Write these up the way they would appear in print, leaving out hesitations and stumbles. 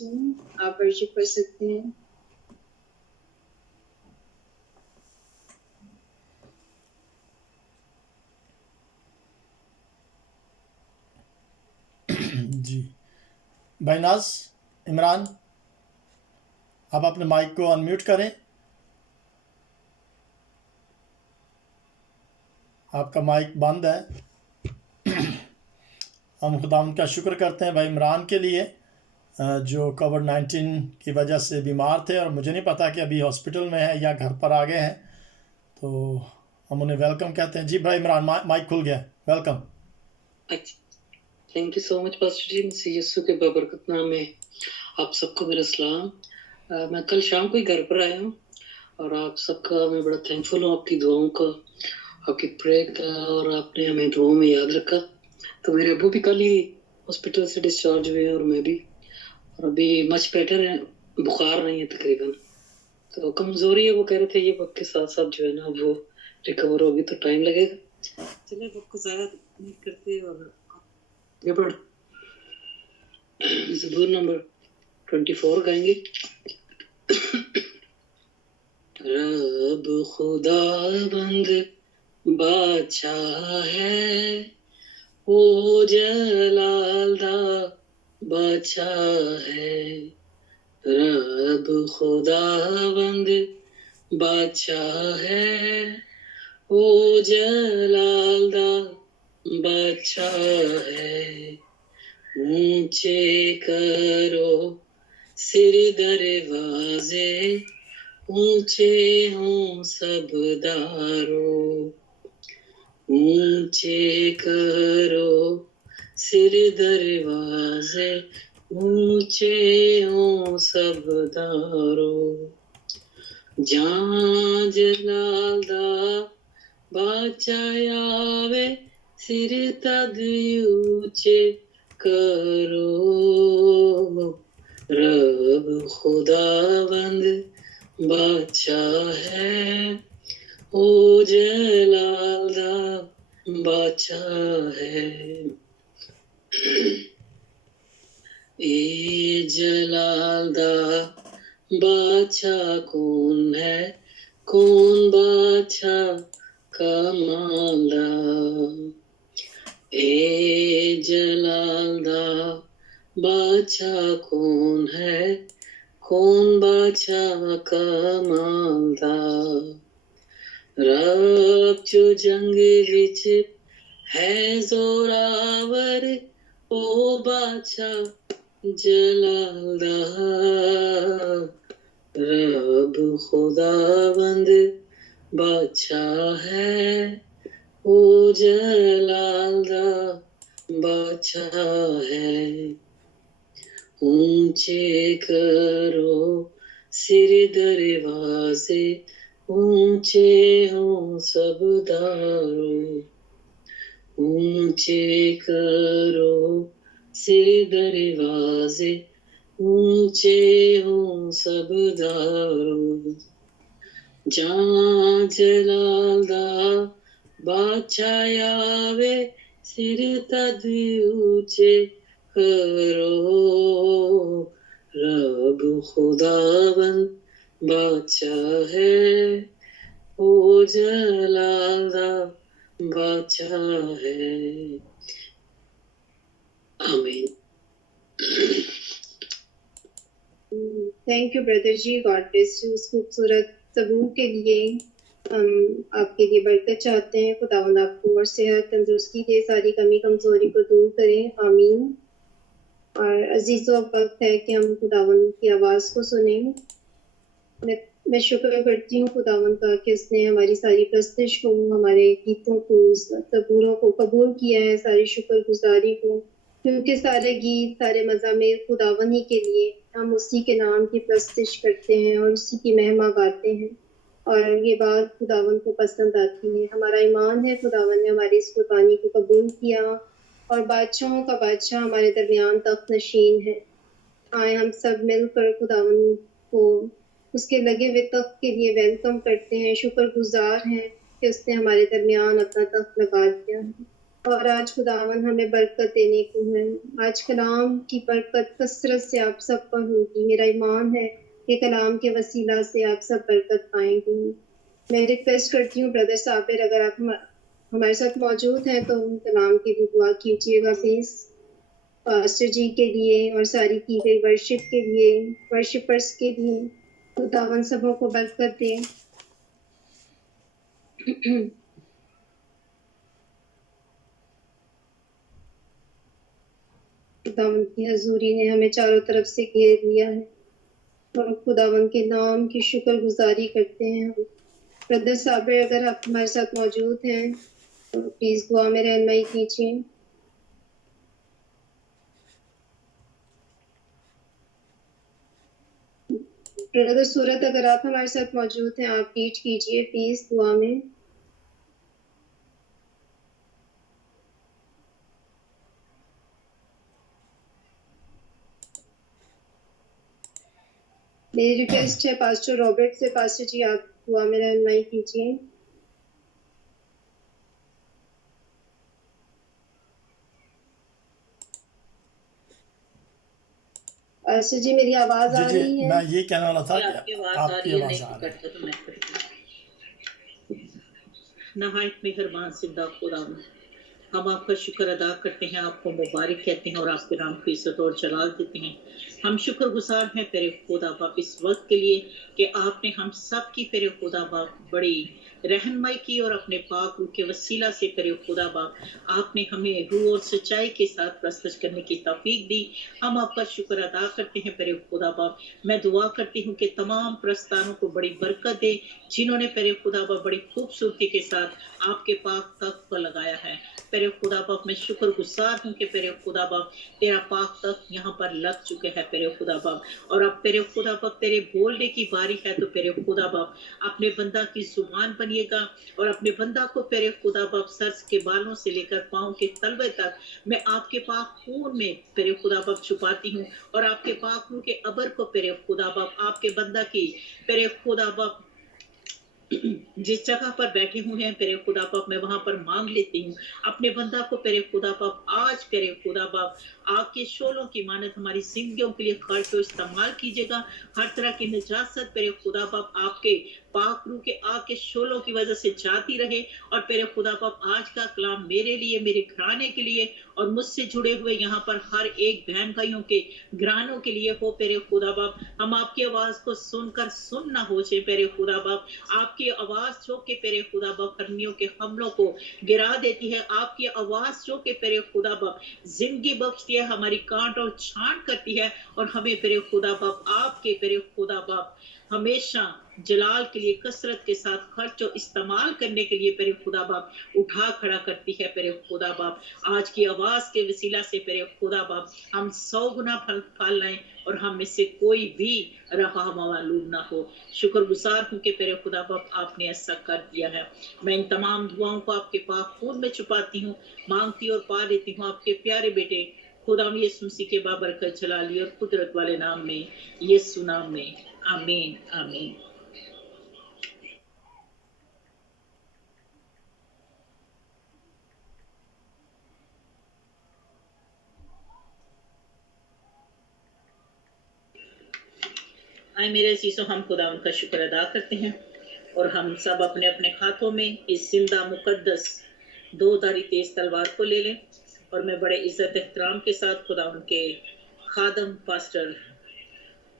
Pastor آپ worship کر سکتے ہیں. جی بھائی ناز عمران آپ اپنے مائک کو انمیوٹ کریں. آپ کا مائک بند ہے. ہم خداوند کا شکر کرتے ہیں بھائی عمران کے لیے جو کووڈ-19 کی وجہ سے بیمار تھے اور مجھے نہیں پتا کہ ابھی ہاسپٹل میں ہے یا گھر پر آ گئے ہیں, تو ہم انہیں ویلکم کہتے ہیں. جی بھائی عمران مائک کھل گیا, welcome. Thank you so much pastor ji. مسیح یسوع کے بابرکت نام میں آپ سب کو میرا سلام. میں کل شام کو ہی گھر پر آیا ہوں اور آپ سب کا میں بڑا تھینکفل ہوں, آپ کی دعاؤں کا, آپ کی پرے کا, اور آپ نے ہمیں دعاؤں میں یاد رکھا. تو میرے ابو بھی کل ہی ہاسپٹل سے ڈسچارج ہوئے اور میں بھی, اور ابھی مچ بیٹر ہے, بخار نہیں ہے تقریباً. تو کمزوری ہے, وہ کہہ رہے تھے یہ وقت کے ساتھ ساتھ جو ہے نا وہ ریکور ہوگی تو ٹائم لگے گا. چلے وقت کو ضائع نہیں کرتے اور زبور نمبر 24 گائیں گے. رب خدا بند بادشاہ ہے, وہ جلال دا بادشاہ ہے. رب خدا بند بادشاہ ہے, وہ جلال دا بادشاہ ہے. اونچے کرو سر دروازے, اونچے ہوں سب دارو. اونچے کرو سر دروازے, اونچے ہوں سب دارو. جہاں جلال دا بادشاہ آوے, سر تد اونچے کرو. رب خدا بند بادشاہ ہے, او جلال دا بادشاہ ہے. اے جلال دا بادشاہ کون ہے, کون بادشاہ کا مالا. اے جلال دا بادشاہ کون ہے, کون بادشاہ کا مالدا. رب جو جنگ وچ ہے زوراور, او بادشاہ جلال دا. رب خدا بند بادشاہ ہے, او جلال دا بادشاہ ہے. اونچے کرو سر دروازے, اونچے ہوں سب دارو. اونچے کرو سر دروازے, اونچے ہوں سب دارو. جہاں جلال دا بادشاہ آوے, سر تد اونچے کرو. رب خدا بند بادشاہ ہے, او جلال دا بادشاہ ہے. آمین. Thank you brother ji, God bless you. اس خوبصورت زبور کے لیے ہم آپ کے لیے برکت چاہتے ہیں. خداوند آپ کو اور صحت تندرستی دے, ساری کمی کمزوری کو دور کریں, آمین. اور عزیزو اب وقت ہے کہ ہم خداوند کی آواز کو سنیں. میں شکر کرتی ہوں خداوند کا کہ اس نے ہماری ساری پرستش کو, ہمارے گیتوں کو, زبوروں کو قبول کیا ہے, ساری شکر گزاری کو, کیونکہ سارے گیت سارے مزامیر خداوند ہی کے لیے, ہم اسی کے نام کی پرستش کرتے ہیں اور اسی کی مہما گاتے ہیں, اور یہ بات خداوند کو پسند آتی ہے. ہمارا ایمان ہے خداوند نے ہماری اس قربانی کو قبول کیا, اور بادشاہوں کا بادشاہ ہمارے درمیان تخت نشین ہے. آئے ہم سب مل کر خداوند کو اس کے لگے ہوئے تخت کے لیے ویلکم کرتے ہیں, شکر گزار ہیں کہ اس نے ہمارے درمیان اپنا تخت لگا دیا ہے, اور آج خداون ہمیں برکت دینے کو ہے. آج کلام کی برکت کثرت سے آپ سب پر ہوگی. میرا ایمان ہے کہ کلام کے وسیلہ سے آپ سب برکت پائیں گے. میں ریکویسٹ کرتی ہوں بردر صابر اگر آپ ہمارے ساتھ موجود ہیں تو کلام کی بھی دعا کیجیے گا پلیز. پاسٹر جی کے لیے اور ساری کی گئی ورشپ کے لیے، ورشپرس کے لیے. خداون سبوں کو برکت دے. خداون کی حضوری نے ہمیں چاروں طرف سے گھیر لیا ہے اور خداون کے نام کی شکر گزاری کرتے ہیں ہم. بردر صابر اگر آپ ہمارے ساتھ موجود ہیں تو پلیز دعا میں رہنمائی کیجیے. بردر صورت اگر آپ ہمارے ساتھ موجود ہیں آپ ٹیچ کیجیے پلیز دعا میں. میری ریکویسٹ ہے پاسٹر رابرٹ سے، پاسٹر جی آپ دعا میں رہنمائی کیجیے. پاسٹر جی میری آواز جی آ جی رہی ہے؟ میں یہ کہنے والا تھا جی کہ آپ کی آواز آپ آ کی رہی ہے، آواز نہیں آ تو رہی ہے. کرتا تو میں کرتی. نہایت مہربان زندہ خدا، ہم آپ کا شکر ادا کرتے ہیں، آپ کو مبارک کہتے ہیں اور آپ کے نام کی عزت اور جلال دیتے ہیں. ہم شکر گزار ہیں پیرے خدا باپ اس وقت کے لیے کہ آپ نے ہم سب کی پیرے خدا باپ بڑی رہنمائی کی اور اپنے پاک روح کے وسیلہ سے پیرے خدا باپ آپ نے ہمیں روح اور سچائی کے ساتھ پرستش کرنے کی توفیق دی. ہم آپ کا شکر ادا کرتے ہیں پیرے خدا باپ. میں دعا کرتی ہوں کہ تمام پرستانوں کو بڑی برکت دے جنہوں نے پیرے خدا باپ بڑی خوبصورتی کے ساتھ آپ کے پاک تخت پر لگایا ہے. پیرے خدا باپ میں شکر گزار ہوں کہ پیرے خدا باپ تیرا پاک تخت یہاں پر لگ چکے ہے پیرے خدا باپ. اور اب پیرے خدا باپ تیرے بولنے کی باری ہے تو پیرے خدا باپ اپنے بندہ کی زبان بنیے گا اور اپنے بندہ کو پیرے خدا باپ سر کے بالوں سے لے کر پاؤں کے تلوے تک میں آپ کے پاک خون میں پیرے خدا باپ چھپاتی ہوں اور آپ کے پاک روح کے ابر کو پیرے خدا باپ آپ کے بندہ کی پیرے خدا باپ جس جگہ پر بیٹھے ہوئے ہیں پیرے خدا باپ میں وہاں پر مانگ لیتی ہوں اپنے بندہ کو پیرے خدا باپ آج پیرے خدا باپ آپ کے شولوں کی مانت ہماری زندگیوں کے لیے خرچ و استعمال کیجیے گا. ہر طرح کی نجاست پیرے خدا باپ آپ کے پاک روح کے آگ کے شولوں کی وجہ سے جاتی رہے. اور پیرے خدا باپ آج کا کلام میرے لیے، میرے گھرانے کے لیے اور مجھ سے جڑے ہوئے یہاں پر ہر ایک بہن بھائیوں کے گھرانوں کے لیے ہو پیرے خدا باپ. ہم آپ کی آواز کو سن کر سن نہ ہو جائے پیرے خدا باپ. آپ کی آواز جو کہ پیرے خدا باپ پرنیوں کے حملوں کو گرا دیتی ہے، آپ کی آواز جو کہ پیرے خدا باپ زندگی بخشتی ہے، ہماری کانٹ اور چھانٹ کرتی ہے اور ہمیں پیرے خدا باپ آپ کے پیرے خدا باپ ہمیشہ جلال کے لیے کثرت کے ساتھ خرچ و استعمال کرنے کے لیے پیرے خدا باپ اٹھا کھڑا کرتی ہے پیرے خدا باپ. آج کی آواز کے وسیلہ سے پیرے خدا باپ ہم 100 گنا پھل لائیں اور ہم میں سے کوئی بھی رہا معلوم نہ ہو. شکر گزار ہوں کہ پیرے خدا باپ آپ نے ایسا کر دیا ہے. میں ان تمام دعاؤں کو آپ کے پاک خون میں چھپاتی ہوں، مانگتی اور پا لیتی ہوں آپ کے پیارے بیٹے خدا یسوع مسیح کے بابرکت جلالی اور قدرت والے نام میں، یسوع نام میں، آمین آمین. آئے میرے عزیزوں، ہم خدا ان کا شکر ادا کرتے ہیں اور ہم سب اپنے اپنے ہاتھوں میں اس زندہ مقدس دو دھاری تیز تلوار کو لے لیں اور میں بڑے عزت احترام کے ساتھ خدا ان کے خادم پاسٹر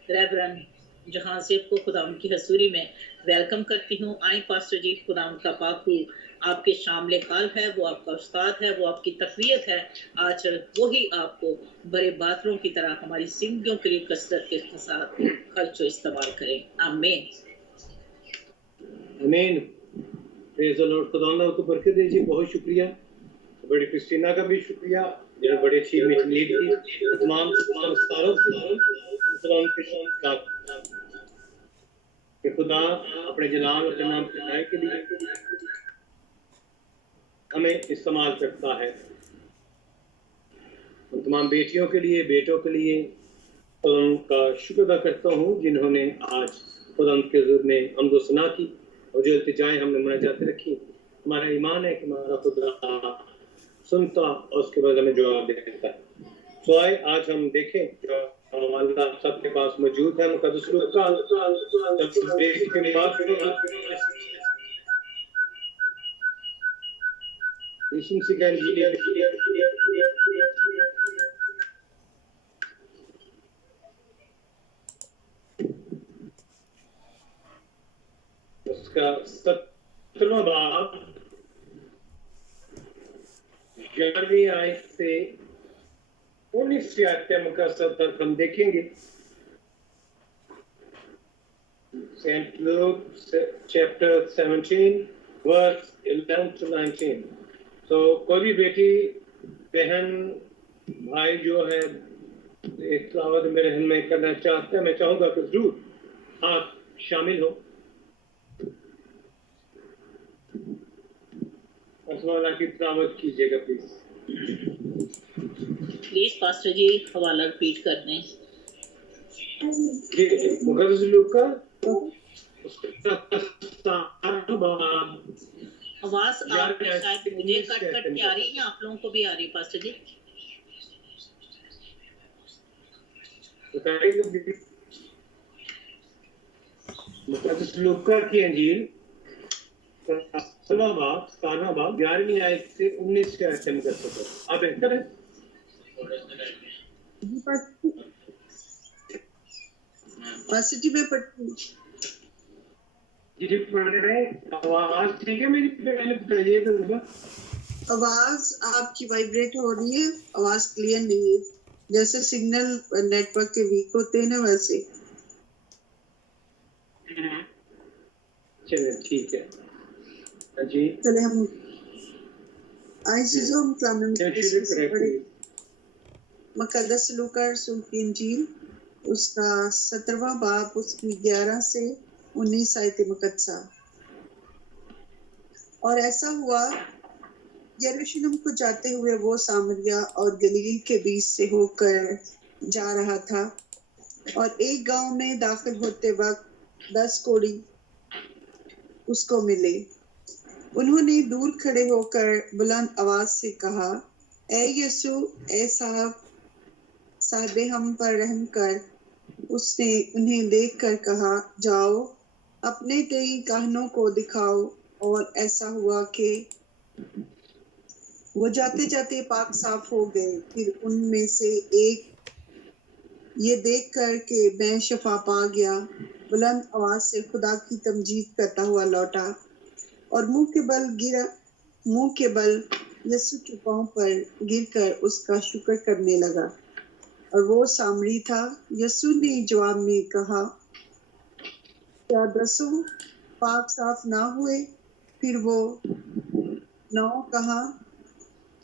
ریورن جہاں زیب کو خدا ان کی حضوری میں ویلکم کرتی ہوں. آئیں پاسٹر جی، خدا ان کا پاک روح آپ کے شامل حال ہے، وہ آپ کا استاد ہے، وہ آپ کی تقویت ہے. آج وہی آپ کو بڑے بادلوں کی طرح ہماری زندگیوں کے لیے کثرت کے ساتھ خرچ و استعمال کریں. آمین آمین. پریز دی لارڈ. خدا اللہ کو برکت دے جی. بہت شکریہ. بڑی کرسٹینا کا بھی شکریہ جنہوں نے بڑی اچھی میٹنگ لیڈ کی. تمام سمستاروں خدا ان کے ساتھ کہ خدا اپنے جلال اور نام کی بھلائی کے لیے ہمیں استعمال کرتا ہے. ان تمام بیٹیوں کے لیے، بیٹوں کے لیے ان کا شکر ادا کرتا ہوں جنہوں نے آج خدا ان کے حضور میں حمد و ثنا کی اور جو التجائیں ہم نے مناجاتیں رکھی. ہمارا ایمان ہے کہ ہمارا خدا सुनता और उसके बाद हमें जवाब देता है। तो आए आज हम देखें जो हमारा सबके पास मौजूद है मुकद्दस लूका के बाद यीशु मसीह का इंजील उसका 17वां बाब 11वीं आयत से 19वीं आयत मुकद्दस तक हम देखेंगे। St. Luke chapter 17 verse 11 to 19। तो कोई भी बेटी बहन भाई जो है एक तिलावत मेरे हिल में करना चाहते हैं, मैं चाहूंगा कि जरूर आप शामिल हो। असमाला की तिलावत कीजिएगा प्लीज। प्लीज पास्टर जी हवाला रिपीट कर दें। मुकद्दस लूका आवाज आप शायद मुझे कट के आ रही है, आप लोगों को भी आ रही है पास्टर जी? मुकद्दस लूका की इंजील 17वां बाब 11वीं आयत से 19वीं आयत से मुकद्दस। आप बेहतर है पास्टर जी मैं पढ़ती जी पढ़ रहे हैं। आवाज ठीक है मेरी? पहले बताइए तो। आवाज आपकी वाइब्रेट हो रही है, आवाज क्लियर नहीं है, जैसे सिग्नल नेटवर्क के वीक होते हैं ना वैसे। चलिए ठीक है जी, चले हम आइए हम कलाम मुकद्दस लूका रसूल की इंजील उसका 17वां बाब उसकी 11 से 19 आयत मुकद्दसा। और ऐसा हुआ यरूशलेम को जाते हुए वो सामरिया और गलील के बीच से होकर जा रहा था, और एक गांव में दाखिल होते वक्त 10 कोढ़ी उसको मिले। उन्होंने दूर खड़े होकर बुलंद आवाज से कहा, ए यीशु, ए साहबे हम पर रहम कर। उसने उन्हें देखकर कहा, जाओ अपने 23 काहनों को दिखाओ। और ऐसा हुआ कि वो जाते जाते पाक साफ हो गए। फिर उनमें से एक ये देख कर कि मैं शफा पा गया, बुलंद आवाज से खुदा की तमजीद करता हुआ लौटा और मुंह के बल यीशु के पांव पर गिरकर उसका शुक्र करने लगा। और वो सामरी था। यीशु ने जवाब में कहा, क्या 10 पाक साफ ना हुए? फिर वो 9 कहाँ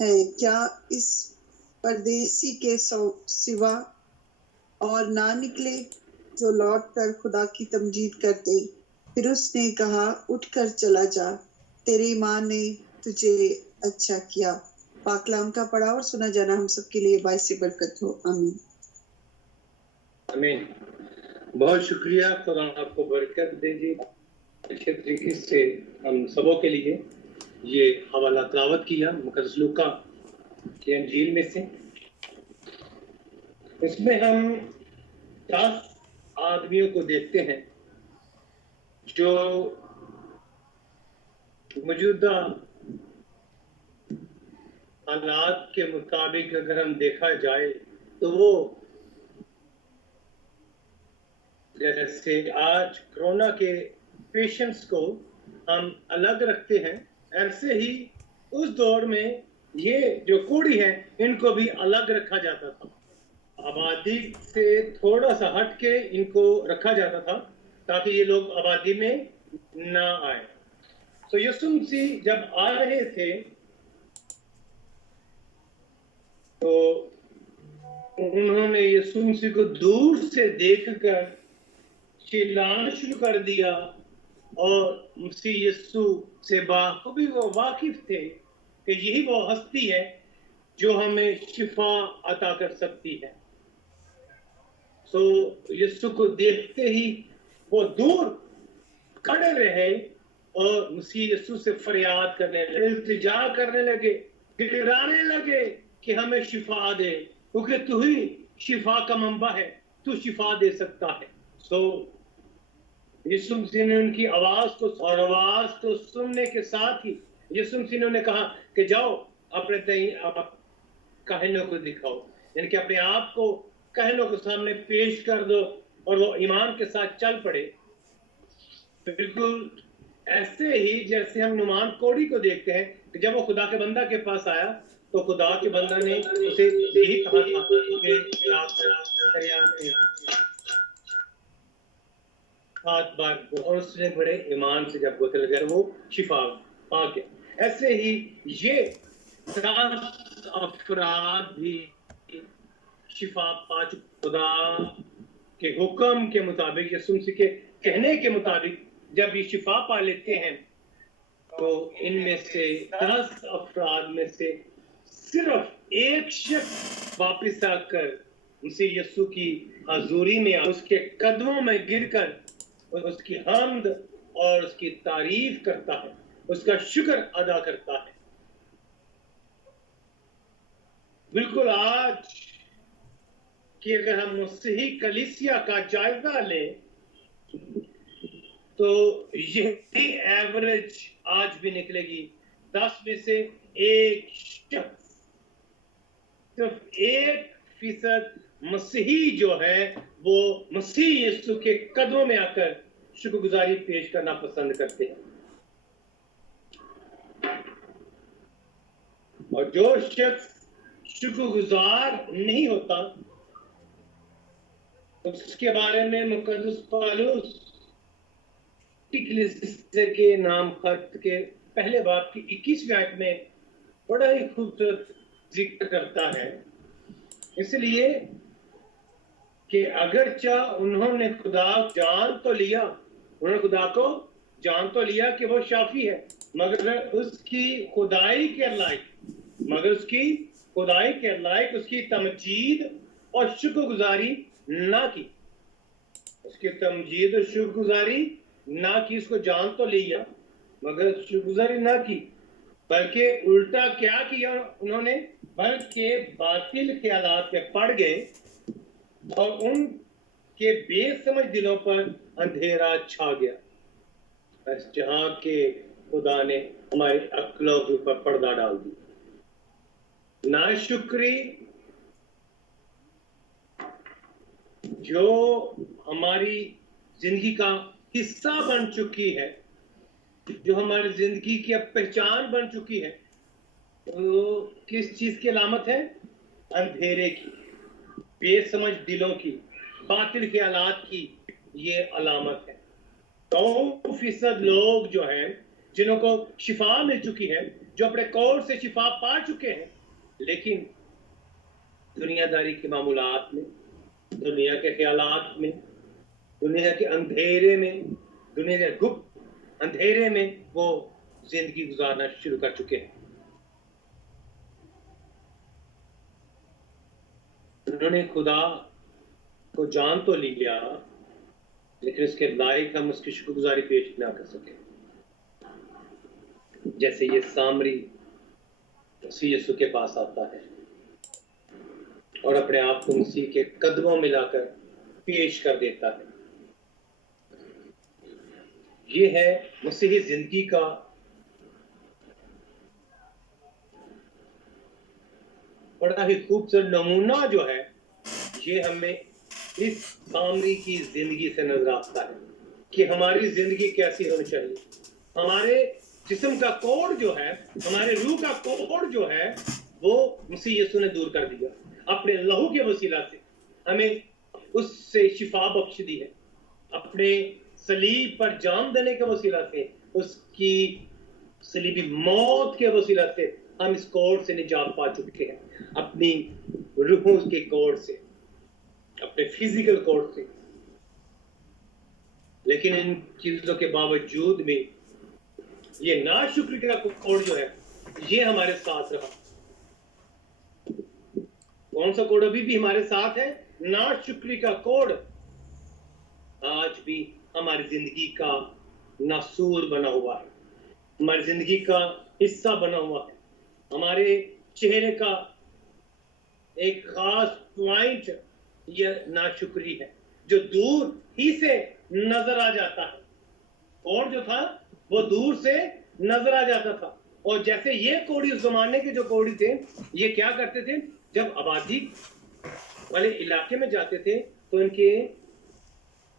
है? क्या इस परदेसी के सिवा और ना निकले जो लौट कर खुदा की तमजीद करते? फिर उसने कहा, उठकर चला जा, तेरी माँ ने तुझे अच्छा किया। पाकलाम का पढ़ा और सुना जाना हम सबके लिए बाइस बरकत हो। आमीन आमीन। बहुत शुक्रिया, खुदा आपको बरकत दे जी। अच्छे तरीके से हम सबों के लिए ये हवाला तिलावत किया मुकद्दस लूका की इंजील में से। इसमें हम 10 आदमियों को देखते हैं जो मौजूदा हालात के मुताबिक अगर हम देखा जाए तो वो जैसे आज कोरोना के पेशेंट्स को हम अलग रखते हैं, ऐसे ही उस दौर में ये जो कोढ़ी है इनको भी अलग रखा जाता था। आबादी से थोड़ा सा हट के इनको रखा जाता था ताकि ये लोग आबादी में ना आए। तो यीशु मसीह जब आ रहे थे तो उन्होंने यीशु मसीह को दूर से देखकर चिल्लाना शुरू कर दिया और मसीह यीशु से बाखूबी वो वाकिफ थे कि यही वो हस्ती है जो हमें शिफा अता कर सकती है। तो यीशु को देखते ही वो दूर खड़े रहे और मसीह यीशु से फरियाद करने लगे, इल्तिजा करने लगे गिड़गिड़ाने लगे कि हमें शिफा दे, क्योंकि तू ही शिफा का मंबा है, तू शिफा दे सकता है। सो यीशु मसीह ने उनकी आवाज को, और आवाज को सुनने के साथ ही यीशु मसीह ने उन्हें कहा कि जाओ अपने काहिनों को दिखाओ, यानी कि अपने आप को काहिनों के सामने पेश कर दो, और वो ईमान के साथ चल पड़े। बिल्कुल ऐसे ही जैसे हम नुमान कोढ़ी को देखते हैं कि जब वो खुदा के बंदा के पास आया तो खुदा के बंदा ने उसे यही कहा था कि आप दरिया में 7 बार, और उसने बड़े ईमान से जब बोतल लगा वो शिफा पा गया। ऐसे ही ये 10 अफराद भी शिफा पा चुके खुदा के हुक्म के मुताबिक, यीशु मसीह के कहने के मुताबिक जब ये शिफा पा लेते हैं तो इनमें से 10 अफराद में से सिर्फ एक शख्स वापस आकर उसी यीशु की हजूरी में उसके कदमों में गिरकर उसकी हम्द और उसकी तारीफ करता है, उसका शुक्र अदा करता है। बिल्कुल आज कि अगर हम मसीही कलीसिया का जायजा लें तो यही एवरेज आज भी निकलेगी। 10 में से एक शख्स, सिर्फ 1% मसीही जो है वो मसीह यीशु के कदमों में आकर शुक्रगुजारी पेश करना पसंद करते हैं। और जो शख्स शुक्रगुजार नहीं होता उसके बारे में मुकद्दस पौलुस के नाम खत के पहले बाब की 21वीं आयत में बड़ा ही खूबसूरत जिक्र करता है, इसलिए कि अगरचा उन्होंने खुदा जान तो लिया, उन्होंने खुदा को जान तो लिया कि वो शाफी है, मगर उसकी खुदाई के लायक उसकी तमजीद और शुक्रगुजारी ना की, उसकी तमजीद और शुक्रगुजारी ना की। उसको जान तो लिया मगर शुक्रगुजारी ना की, बल्कि उल्टा क्या किया उन्होंने, बल्कि बातिल ख्यालात में पड़ गए और उनके बेसमझ दिलों पर अंधेरा छा गया, बस जहां के खुदा ने हमारी अक्लों के ऊपर पर्दा डाल दी। नाशुक्री जो हमारी जिंदगी का हिस्सा बन चुकी है, जो हमारी जिंदगी की अब पहचान बन चुकी है, तो किस चीज की अलामत है? अंधेरे की, बेसमझ दिलों की, बातिल ख्यालात की ये अलामत है। 100% लोग जो हैं जिन्हों को शिफा मिल चुकी है, जो अपने कौर से शिफा पा चुके हैं, लेकिन दुनियादारी के मामूलात में, दुनिया के ख्यालात में, दुनिया के अंधेरे में, दुनिया के गुप्त अंधेरे में वो जिंदगी गुजारना शुरू कर चुके हैं। उन्होंने खुदा को जान तो लिया, लेकिन उसके लायक हम उसकी शुक्रगुजारी पेश ना कर सके। जैसे ये सामरी मसीह यीशु के पास आता है और अपने आप को मसीह के कदमों में लाकर पेश कर देता है। ये है मसीही जिंदगी का बड़ा ही खूबसूरत नमूना जो है, ये हमें इस सामरी की जिंदगी से नजर आता है कि हमारी जिंदगी कैसी होनी चाहिए। हमारे जिस्म का कोड जो है, हमारे रूह का कोड जो है, वो मसीह यीशु ने दूर कर दिया। अपने लहू के वसीला से हमें उससे शिफा बख्श दी है। अपने सलीब पर जान देने के वसीला से, उसकी सलीबी मौत के वसीला से हम इस कोड से निजात पा चुके हैं, अपनी रूहों के कोड से, अपने फिजिकल कोड से। लेकिन इन चीजों के बावजूद भी ये नाशुक्री का कोड जो है, ये हमारे साथ रहा। कौन सा कोड अभी भी हमारे साथ है? नाशुक्री का कोड आज भी हमारी जिंदगी का नासूर बना हुआ है, हमारी जिंदगी का हिस्सा बना हुआ है। ہمارے چہرے کا ایک خاص پوائنٹ یہ ناشکری ہے جو دور ہی سے نظر آ جاتا ہے. اور جو تھا وہ دور سے نظر آ جاتا تھا. اور جیسے یہ کوڑی اس زمانے کے جو کوڑی تھے یہ کیا کرتے تھے, جب آبادی والے علاقے میں جاتے تھے تو ان کے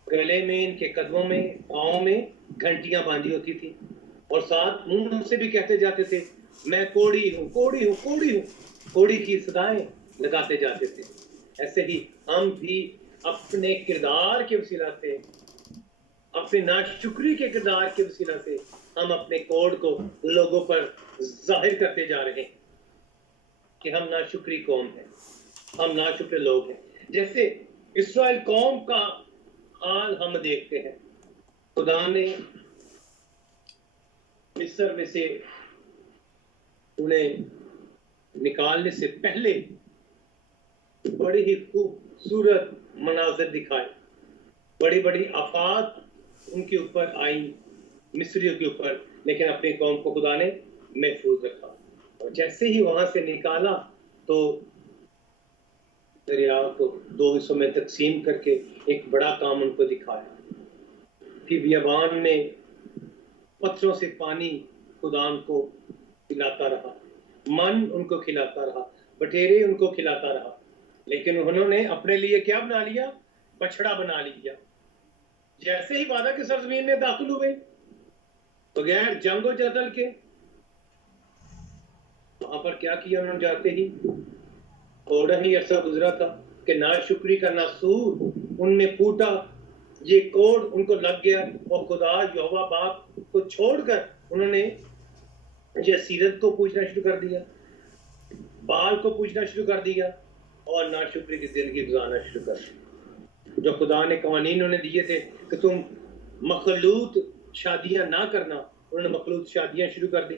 گلے میں, ان کے قدموں میں, پاؤں میں گھنٹیاں باندھی ہوتی تھی اور ساتھ منہ سے بھی کہتے جاتے تھے میں کوڑی ہوں, کوڑی ہوں, کوڑی ہوں. کوڑی کی صدائیں لگاتے جاتے تھے. ایسے ہی ہم بھی اپنے کردار کے وسیلہ سے, اپنی ناشکری کے کردار کے وسیلہ سے ہم اپنے کوڑ کو لوگوں پر ظاہر کرتے جا رہے ہیں کہ ہم ناشکری قوم ہیں, ہم ناشکر لوگ ہیں. جیسے اسرائیل قوم کا حال ہم دیکھتے ہیں. خدا نے مصر میں سے انہیں نکالنے سے پہلے بڑی ہی خوبصورت مناظر دکھائے, بڑی بڑی آفات ان کے اوپر آئیں, مصریوں کے اوپر, لیکن اپنی قوم کو خدا نے محفوظ رکھا. اور جیسے ہی وہاں سے نکالا تو دریا کو 2 حصوں میں تقسیم کر کے ایک بڑا کام ان کو دکھایا. پھر بیابان میں پتھروں سے پانی خدا ان کو کھلاتا رہا, من ان کو کھلاتا رہا, بٹیرے ان کو کھلاتا رہا. لیکن انہوں نے اپنے لیے کیا بنا لیا؟ بچڑا بنا لیا. جیسے ہی وعدہ کی سرزمین میں داخل ہوئے بغیر جنگ و جدل کے, وہاں پر کیا کیا انہوں نے جاتے ہی؟ تھوڑا ہی عرصہ گزرا تھا کہ ناشکری کا ناسور ان میں پھوٹا, یہ کوڑ ان کو لگ گیا اور خدا یہوہ باپ کو چھوڑ کر انہوں نے یہ سیرت کو پوچھنا شروع کر دیا, بال کو پوچھنا شروع کر دیا اور ناشکری کی زندگی گزارنا شروع کر دیا. جو خدا نے قوانین انہیں دیے تھے کہ تم مخلوط شادیاں نہ کرنا, انہوں نے مخلوط شادیاں شروع کر دی.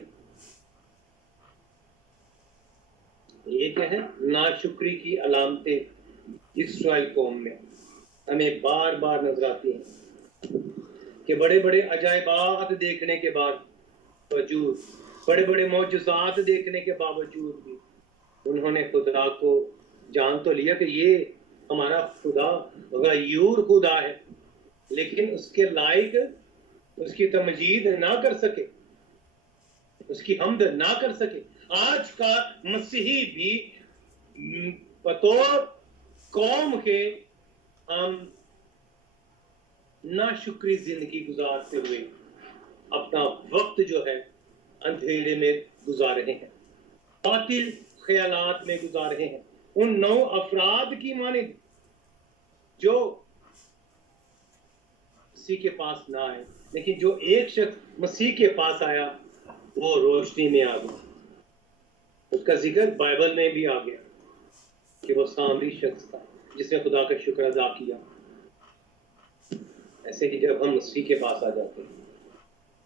یہ کیا ہے؟ ناشکری کی علامتیں اسرائیل قوم میں ہمیں بار بار نظر آتی ہیں کہ بڑے بڑے عجائبات دیکھنے کے باوجود, بڑے بڑے معجزات دیکھنے کے باوجود بھی انہوں نے خدا کو جان تو لیا کہ یہ ہمارا خدا غیور خدا ہے, لیکن اس کے لائق اس کی تمجید نہ کر سکے, اس کی حمد نہ کر سکے. آج کا مسیحی بھی بطور قوم کے ہم ناشکری زندگی گزارتے ہوئے اپنا وقت جو ہے اندھیرے میں گزار رہے ہیں, باطل خیالات میں گزار رہے ہیں. ان 9 افراد کی مانند جو مسیح کے پاس نہ آئے, لیکن جو ایک شخص مسیح کے پاس آیا وہ روشنی میں آ گیا. اس کا ذکر بائبل میں بھی آ گیا کہ وہ سامری شخص تھا جس نے خدا کا شکر ادا کیا. ایسے ہی جب ہم مسیح کے پاس آ جاتے ہیں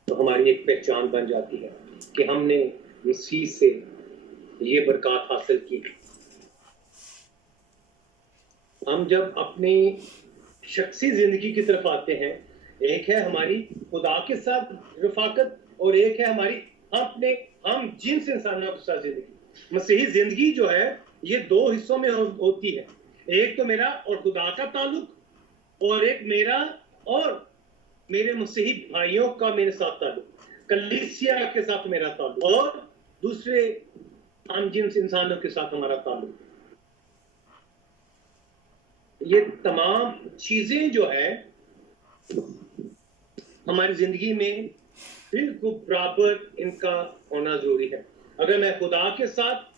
تو ہماری ایک پہچان بن جاتی ہے کہ ہم نے مسیح سے یہ برکات حاصل کی. ہم جب اپنی شخصی زندگی کی طرف آتے ہیں, ایک ہے ہماری خدا کے ساتھ رفاقت اور ایک ہے ہماری ہم جنس انسانوں کے ساتھ زندگی. مسیحی زندگی جو ہے یہ 2 حصوں میں ہوتی ہے, ایک تو میرا اور خدا کا تعلق اور ایک میرا اور میرے مسیحی بھائیوں کا میرے ساتھ تعلق, کلیسیا کے ساتھ میرا تعلق, اور دوسرے ہم جنس انسانوں کے ساتھ ہمارا تعلق. یہ تمام چیزیں جو ہے ہماری زندگی میں بالکل برابر ان کا ہونا ضروری ہے. اگر میں خدا کے ساتھ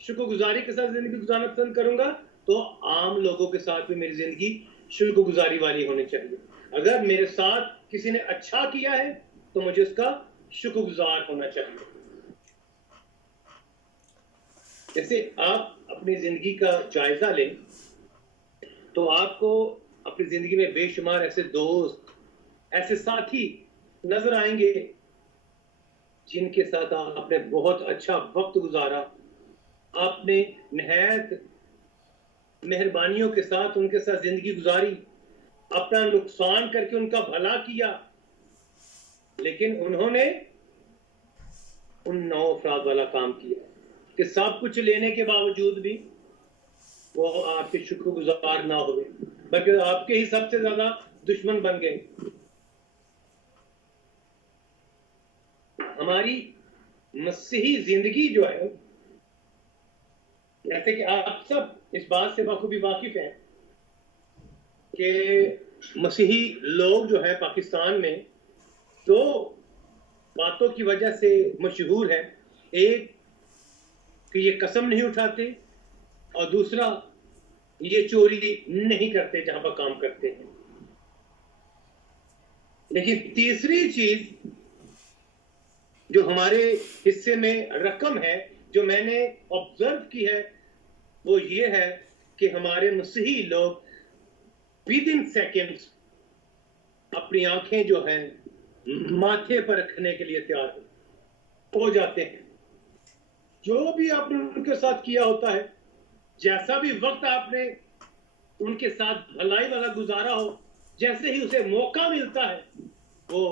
شکر گزاری کے ساتھ زندگی گزارنا پسند کروں گا تو عام لوگوں کے ساتھ بھی میری زندگی شکر گزاری والی ہونی چاہیے. اگر میرے ساتھ کسی نے اچھا کیا ہے تو مجھے اس کا شکر گزار ہونا چاہیے. جیسے آپ اپنی زندگی کا جائزہ لیں تو آپ کو اپنی زندگی میں بے شمار ایسے دوست, ایسے ساتھی نظر آئیں گے جن کے ساتھ آپ نے بہت اچھا وقت گزارا, آپ نے نہایت مہربانیوں کے ساتھ ان کے ساتھ زندگی گزاری, اپنا نقصان کر کے ان کا بھلا کیا, لیکن انہوں نے उन 9 अफराद वाला काम किया कि सब कुछ लेने के बावजूद भी वो आपके शुक्रगुजार ना हुए, बल्कि आपके ही सबसे ज्यादा दुश्मन बन गए। हमारी मसीही जिंदगी जो है, जैसे कि आप सब इस बात से बखूबी वाकिफ हैं कि मसीही लोग जो है पाकिस्तान में 2 बातों की वजह से मशहूर है। एक कि ये कसम नहीं उठाते, और दूसरा ये चोरी नहीं करते जहां पर काम करते हैं। लेकिन तीसरी चीज जो हमारे हिस्से में रकम है, जो मैंने ऑब्जर्व की है, वो ये है कि हमारे मसीही लोग विद इन सेकेंड्स अपनी आंखें जो हैं माथे पर रखने के लिए तैयार हो जाते हैं। जो भी आपने उनके साथ किया होता है, जैसा भी वक्त आपने उनके साथ भलाई वाला गुजारा हो, जैसे ही उसे मौका मिलता है वो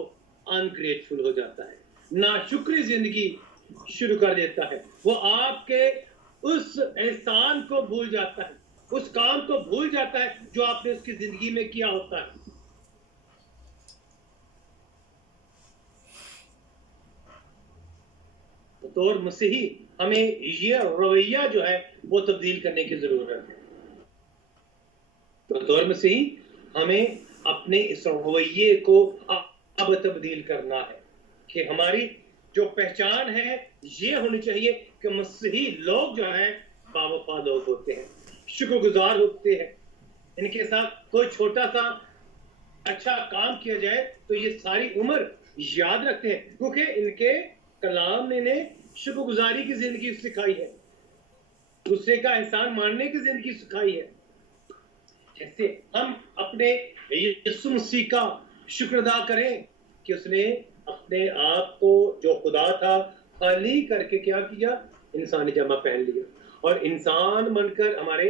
अनग्रेटफुल हो जाता है, नाशुक्री जिंदगी शुरू कर देता है। वो आपके उस एहसान को भूल जाता है, उस काम को भूल जाता है जो आपने उसकी जिंदगी में किया होता है। तो और मसीही हमें ये रवैया जो है वो तब्दील करने की जरूरत है। बतौर मसीही हमें अपने इस रवैये को अब तब्दील करना है कि हमारी जो पहचान है ये होनी चाहिए कि मसीही लोग जो हैं बावफा लोग होते हैं, शुक्रगुजार होते हैं। इनके साथ कोई छोटा सा अच्छा काम किया जाए तो ये सारी उम्र याद रखते हैं, क्योंकि इनके कलाम ने इन्हें शुक्रगुजारी की जिंदगी सिखाई है, दूसरे का एहसान मानने की जिंदगी सिखाई है। जैसे हम अपने यीशु मसीह का शुक्र अदा करें कि उसने अपने आप को जो खुदा था खाली करके क्या किया, इंसानी जमा पहन लिया और इंसान बनकर हमारे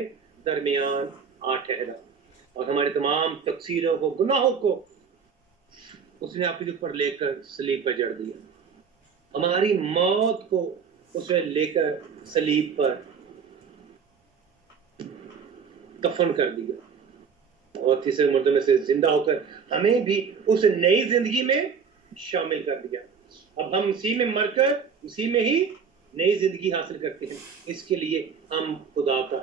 दरमियान आ ठहरा, और हमारे तमाम तकसीरों को, गुनाहों को उसने अपने ऊपर लेकर सलीब पर जड़ दिया, हमारी मौत को उसने लेकर सलीब पर दफन कर दिया, और तीसरे मुर्दे में से जिंदा होकर हमें भी उस नई जिंदगी में शामिल कर दिया। अब हम मसीह में मरकर मसीह में ही नई जिंदगी हासिल करते हैं। इसके लिए हम खुदा का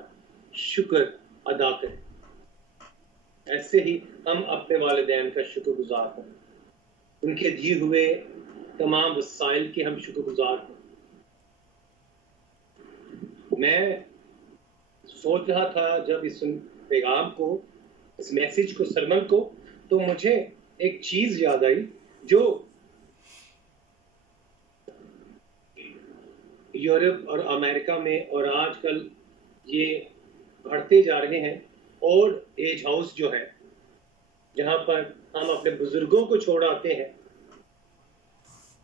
शुक्र अदा करें। ऐसे ही हम अपने वालिदैन का शुक्रगुजार हों, उनके दिए हुए तमाम वसाइल के हम शुक्रगुजार हों। मैं सोच रहा था जब इस पैगाम को, इस मैसेज को, सरमन को, तो मुझे एक चीज याद आई जो यूरोप और अमेरिका में और आजकल ये बढ़ते जा रहे हैं, ओल्ड एज हाउस जो है, जहां पर हम अपने बुजुर्गों को छोड़ आते हैं।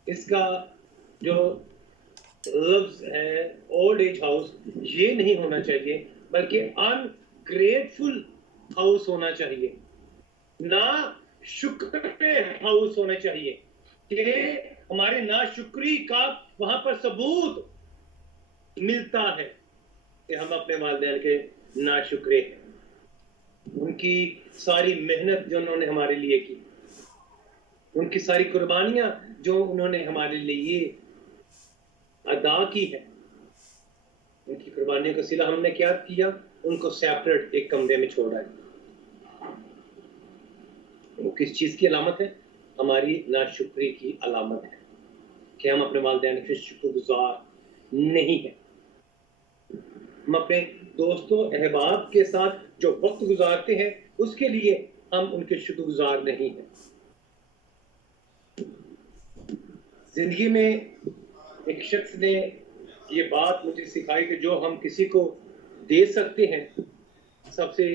इसका जो लफ्ज है ओल्ड एज हाउस, ये नहीं होना चाहिए, बल्कि अनग्रेटफुल हाउस होना चाहिए, ना शुक्र हाउस होना चाहिए कि हमारे नाशुक्री का वहां पर सबूत मिलता है कि हम अपने वालिदैन के नाशुक्रे हैं। उनकी सारी मेहनत जो उन्होंने हमारे लिए की, उनकी सारी कुर्बानियां जो उन्होंने हमारे लिए अदा की है, उनकी कुर्बानियों का सिला हमने क्या किया, उनको सेपरेट एक कमरे में छोड़ा है। वो किस चीज की अलामत है? हमारी नाशुक्री की अलामत है कि हम अपने वालिदैन के शुक्रगुजार नहीं है। हम अपने दोस्तों अहबाब के साथ जो वक्त गुजारते हैं उसके लिए हम उनके शुक्रगुजार नहीं हैं। जिंदगी में एक शख्स ने ये बात मुझे सिखाई कि जो हम किसी को दे सकते हैं, सबसे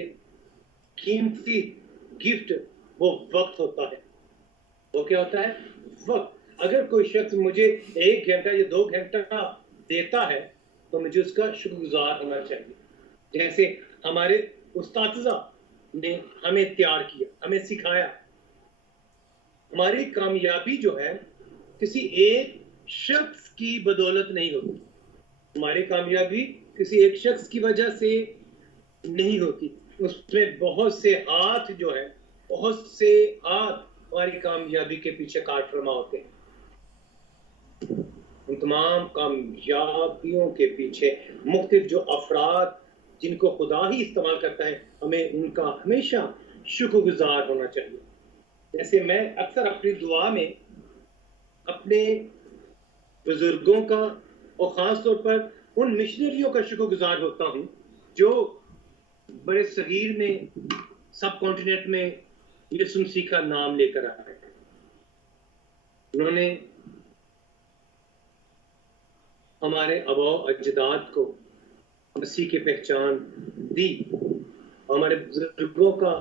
कीमती गिफ्ट वो वक्त होता है। वो क्या होता है? वक्त। अगर कोई शख्स मुझे 1 घंटा या 2 घंटा देता है तो मुझे उसका शुक्रगुजार होना चाहिए। जैसे हमारे उस्ताद ने हमें तैयार किया, हमें सिखाया। हमारी कामयाबी जो है किसी एक शख्स की बदौलत नहीं होती, हमारी कामयाबी किसी एक शख्स की वजह से नहीं होती, उसमें बहुत से हाथ जो है, बहुत से हाथ हमारी कामयाबी के पीछे कार फरमा होते हैं। उन तमाम कामयाबियों के पीछे मुख्तलिफ जो अफराद जिनको खुदा ही इस्तेमाल करता है, हमें उनका हमेशा शुक्रगुजार होना चाहिए। जैसे मैं अक्सर अपनी दुआ में अपने बुजुर्गों का और ख़ास तौर पर उन मिशनरियों का शुक्रगुजार होता हूँ जो बड़े सगीर में सब कॉन्टिनेंट में यीशु मसीह का नाम लेकर आए। उन्होंने हमारे आबा अजदाद को मसीह की पहचान दी। हमारे बुजुर्गों का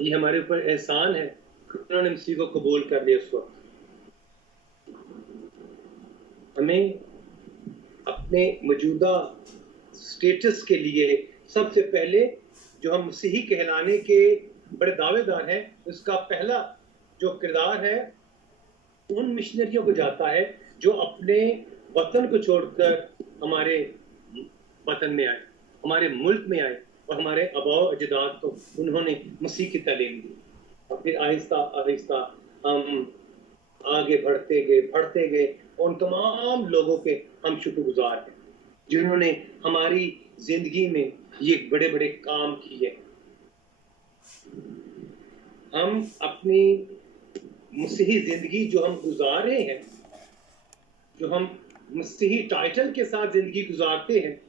ये हमारे ऊपर एहसान है, उन्होंने मसीह को कबूल कर लिया। उस वक्त हमें अपने मौजूदा स्टेटस के लिए सबसे पहले जो हम मसीही कहलाने के बड़े दावेदार हैं, उसका पहला जो किरदार है उन मिशनरियों को जाता है जो अपने वतन को छोड़कर हमारे वतन में आए, हमारे मुल्क में आए और हमारे आबा अजदाद को उन्होंने मसीह की तालीम दी। और फिर आहिस्ता आहिस्ता हम आगे बढ़ते गए। उन तमाम लोगों के हम शुक्रगुजार हैं जिन्होंने हमारी जिंदगी में ये बड़े बड़े काम किए। हम अपनी मसीही जिंदगी जो हम गुजार रहे हैं, जो हम मसीही टाइटल के साथ जिंदगी गुजारते हैं,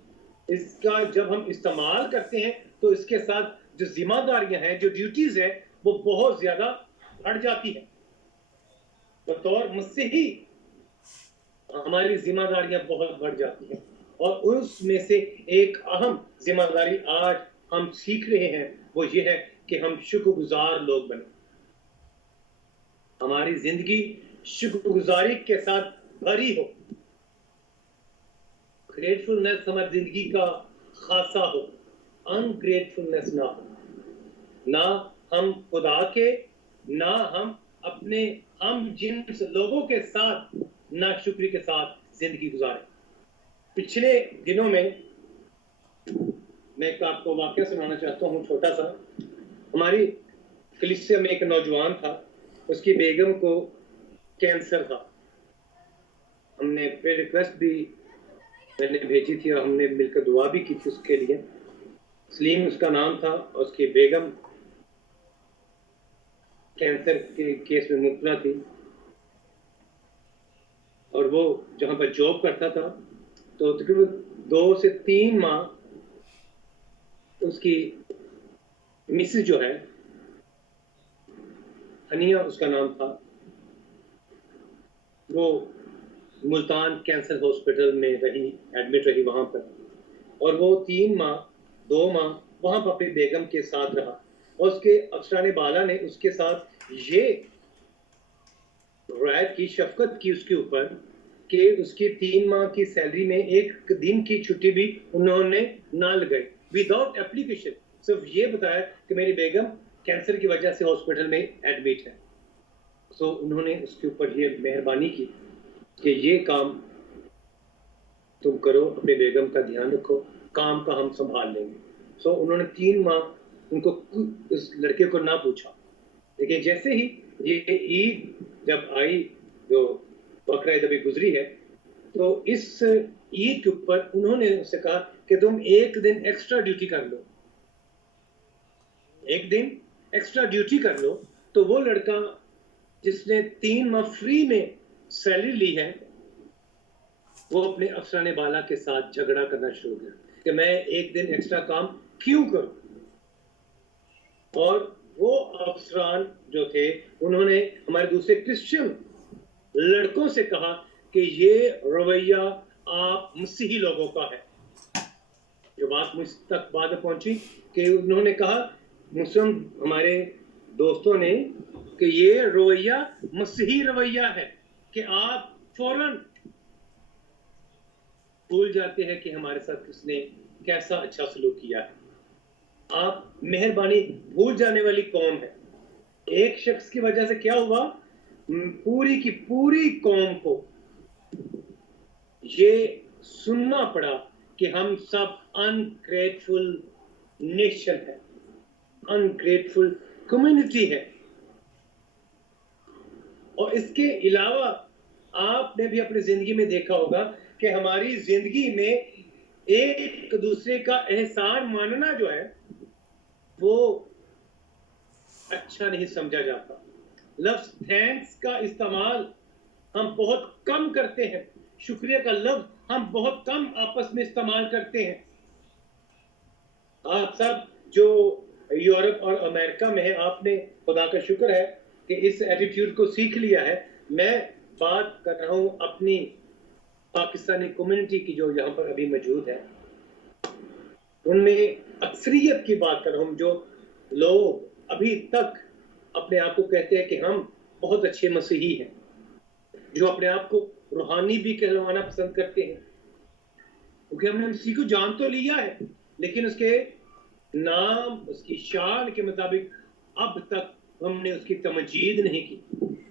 इसका जब हम इस्तेमाल करते हैं तो इसके साथ जो जिम्मेदारियां हैं, जो ड्यूटीज है, वो बहुत ज्यादा बढ़ जाती है। बतौर मसीही हमारी जिम्मेदारियां बहुत बढ़ जाती हैं और उसमें से एक अहम जिम्मेदारी आज हम सीख रहे हैं, वो ये है कि हम शुक्रगुजार लोग बने। हमारी जिंदगी शुक्रगुजारी के साथ भरी हो, ग्रेटफुलनेस हमारी जिंदगी का खासा हो, अनग्रेटफुलनेस ना हो। ना हम खुदा के, ना हम अपने हम जिन लोगों के साथ ना शुक्री के साथ जिंदगी गुजारें। पिछले दिनों में मैं एक आपको वाकया सुनाना चाहता हूँ, छोटा सा। हमारी कलीसिया में एक नौजवान था, उसकी बेगम को कैंसर था। हमने फिर रिक्वेस्ट भी मैंने भेजी थी और हमने मिलकर दुआ भी की थी उसके लिए। सलीम उसका नाम था और उसकी बेगम कैंसर के केस में मुब्तला थी और वो जहाँ पर जॉब करता था तो तकरीबन 2 से 3 माह उसकी मिसेज जो है, हनिया उसका नाम था, वो मुल्तान कैंसर हॉस्पिटल में रही, एडमिट रही वहाँ पर। और वो 2 माह वहाँ पर अपनी बेगम के साथ रहा और उसके अफसरान बाला ने उसके साथ ये रियायत की, शफकत की उसके ऊपर कि उसकी 3 माह की सैलरी में 1 दिन की छुट्टी भी उन्होंने ना लगाई, विदाउट एप्लीकेशन। सिर्फ ये बताया कि मेरी बेगम कैंसर की वजह से हॉस्पिटल में एडमिट है। सो उन्होंने उसके ऊपर ये मेहरबानी की कि ये काम तुम करो, अपने बेगम का ध्यान रखो, काम का हम संभाल लेंगे। सो उन्होंने 3 माह उनको उस लड़के को ना पूछा। लेकिन जैसे ही ये ईद जब आई, जो बकरा ईद अभी गुजरी है, तो इस ईद के ऊपर उन्होंने उससे कहा कि तुम 1 दिन एक्स्ट्रा ड्यूटी कर लो, 1 दिन एक्स्ट्रा ड्यूटी कर लो। तो वो लड़का जिसने 3 माह फ्री में सैलरी ली है, वो अपने अफसरान बाला के साथ झगड़ा करना शुरू किया कि मैं 1 दिन एक्स्ट्रा काम क्यों करूं। और वो अफसरान जो थे, उन्होंने हमारे दूसरे क्रिश्चियन लड़कों से कहा कि ये रवैया आप मसीही लोगों का है। जो बात मुझ तक बाद में पहुंची कि उन्होंने कहा, मुस्लिम हमारे दोस्तों ने, कि ये रवैया मसीही रवैया है कि आप फौरन भूल जाते हैं कि हमारे साथ किसने कैसा अच्छा सलूक किया है। आप मेहरबानी भूल जाने वाली कौम है। एक शख्स की वजह से क्या हुआ, पूरी की पूरी कौम को ये सुनना पड़ा कि हम सब अनग्रेटफुल नेशन है, अनग्रेटफुल कम्युनिटी है। और इसके अलावा आपने भी अपनी जिंदगी में देखा होगा कि हमारी जिंदगी में एक दूसरे का एहसान मानना जो है वो अच्छा नहीं समझा जाता। लफ्ज थैंक्स का इस्तेमाल हम बहुत कम करते हैं, शुक्रिया का लफ्ज हम बहुत कम आपस में इस्तेमाल करते हैं। आप सब जो यूरोप और अमेरिका में है, आपने खुदा का शुक्र है कि इस एटीट्यूड को सीख लिया है। मैं बात कर रहा हूं अपनी पाकिस्तानी कम्युनिटी की जो यहाँ पर अभी मौजूद है, उनमें अक्सरियत की बात कर रहा हूं, जो लोग अभी तक अपने आप को कहते हैं कि हम बहुत अच्छे मसीही हैं, जो अपने आप को रूहानी भी कहलवाना पसंद करते हैं, क्योंकि हमने मसीह को जान तो लिया है, लेकिन उसके नाम, उसकी शान के मुताबिक अब तक हमने उसकी तमजीद नहीं की।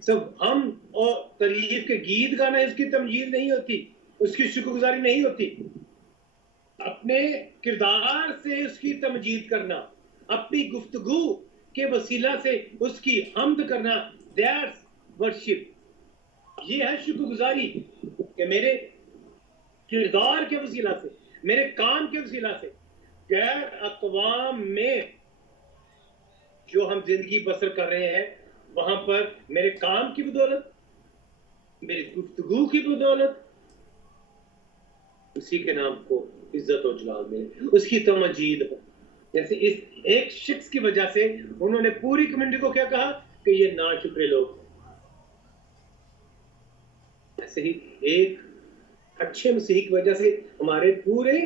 सब हम और तारीफ के गीत गाना उसकी तमजीद नहीं होती, उसकी शुक्रगुजारी नहीं होती। अपने किरदार से उसकी तमजीद करना, अपनी गुफ्तगू के वसीला से उसकी हम्द करना, दैट्स वर्शिप। ये है शुक्रगुजारी कि मेरे किरदार के वसीला से, मेरे काम के वसीला से गैर अक़वाम में जो हम जिंदगी बसर कर रहे हैं, वहां पर मेरे काम की बदौलत, मेरी गुफ्तगू की बदौलत उसी के नाम को इज्जत और जलाल मिले, उसकी तमजीद हो। जैसे इस एक शख्स की वजह से उन्होंने पूरी कम्युनिटी को क्या कहा कि ये नाशुक्रे लोग। ऐसे ही एक अच्छे मसीही की वजह से हमारे पूरे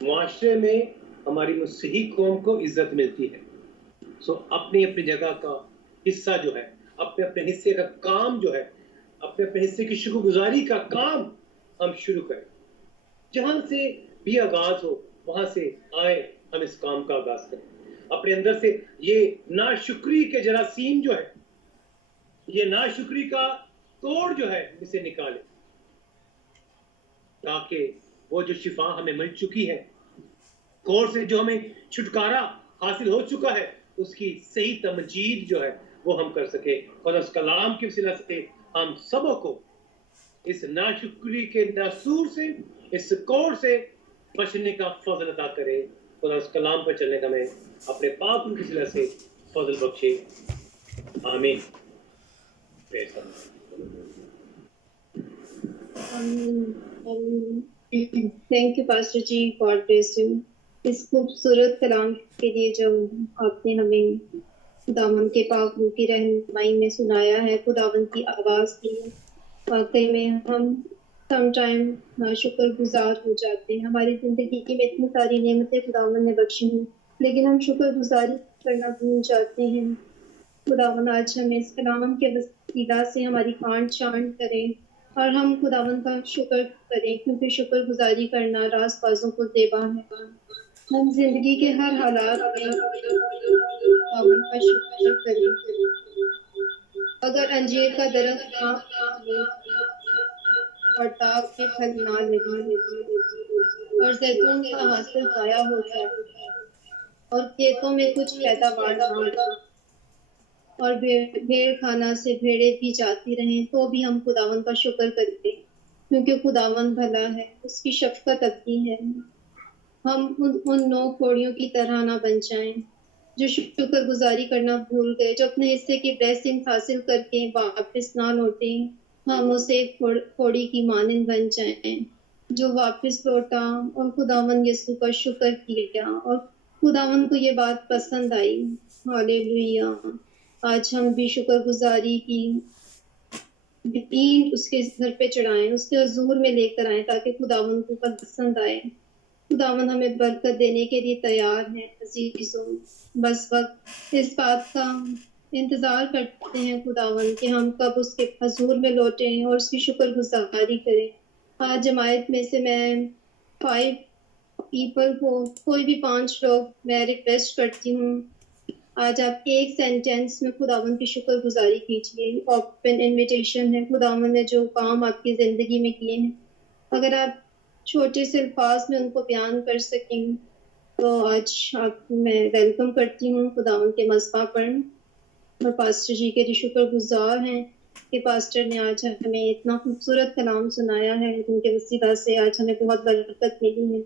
मुआशरे में हमारी मसीही कौम को इज्जत मिलती है। सो अपनी अपनी जगह का हिस्सा जो है, अपने अपने हिस्से का काम जो है, अपने अपने हिस्से की शुक्रगुजारी का काम हम शुरू करें। जहां से भी आगाज हो वहां से आए हम इस काम का आगाज करें। अपने अंदर से ये नाशुक्री के जरासीम जो है, ये नाशुक्री का तोड़ जो है, इसे निकाले, ताकि वो जो शिफा हमें मिल चुकी है, कोर से जो हमें छुटकारा हासिल हो चुका है, उसकी सही तमजीद जो है वो हम कर सके। और उस कलाम के वसीला से हम सबों को इस नाशुक्री के नासूर से, इस कोर से बचने का फजल अता करे। और उस कलाम पर चलने का मैं अपने पाक के वसीला से फजल बख्शे। आमीन। Thank you pastor ji, God bless you. इस खूबसूरत कलाम के लिए जो आपने हमें खुदावन के पाक रूह की रहनुमाई में सुनाया है, खुदावन की आवाज़ की, वाकई में हम सम टाइम शुक्रगुजार हो जाते हैं। हमारी ज़िंदगी में इतनी सारी नेमतें खुदावन ने बख्शी हैं, लेकिन हम शुक्रगुजारी करना भूल जाते हैं। खुदावन आज हमें इस कलाम के वसीला से हमारी कांट छांट करें और हम खुदावन का शुक्र करें, क्योंकि शुक्रगुजारी करना रास्तबाजों को ज़ेबा है। हम जिंदगी के हर हालात में खुदावन का शुक्र करें। अगर अंजीर का दरख्त ना हो और ताक के फल ना लगे और जैतून का हासिल ज़ाया हो जाए और खेतों में कुछ पैदावार ना हो और भेड़ खाना से भेड़ें भी जाती रहें, तो भी हम खुदावन का शुक्र करते, क्योंकि खुदावन भला है, उसकी शफकत अपनी है। हम उन 9 कोड़ियों की तरह ना बन जाएं जो शुक्रगुजारी करना भूल गए, जो अपने हिस्से की ब्लेसिंग हासिल करके वापस ना लौटें। हम उसे कोड़ी की मानंद बन जाएं जो वापस लौटा और खुदावन यीशु का शुक्र किया और खुदावन को ये बात पसंद आई। हालेलुया। आज हम भी शुक्रगुजारी की ईंट उसके घर पे चढ़ाएं, उसके हुजूर में लेकर आए, ताकि खुदावन को पसंद आए। खुदावन हमें बरकत देने के लिए तैयार है अजीजों। बस वक्त इस बात का इंतजार करते हैं खुदावन कि हम कब उसके हुजूर में लौटें और उसकी शुक्रगुजारी करें। आज जमायत में से मैं 5 पीपल को, कोई भी 5 लोग मैं रिक्वेस्ट करती हूँ, آج آپ ایک سینٹینس میں خداوند کی شکر گزاری کیجیے. اوپن انویٹیشن ہے. خداوند نے جو کام آپ کی زندگی میں کیے ہیں اگر آپ چھوٹے سے الفاظ میں ان کو بیان کر سکیں تو آج آپ میں ویلکم کرتی ہوں خداوند کے مذبح پر. اور پاسٹر جی کے لیے شکر گزار ہیں کہ پاسٹر نے آج ہمیں اتنا خوبصورت کلام سنایا ہے. ان کے وسیلہ سے آج ہمیں بہت برکت ملی ہے.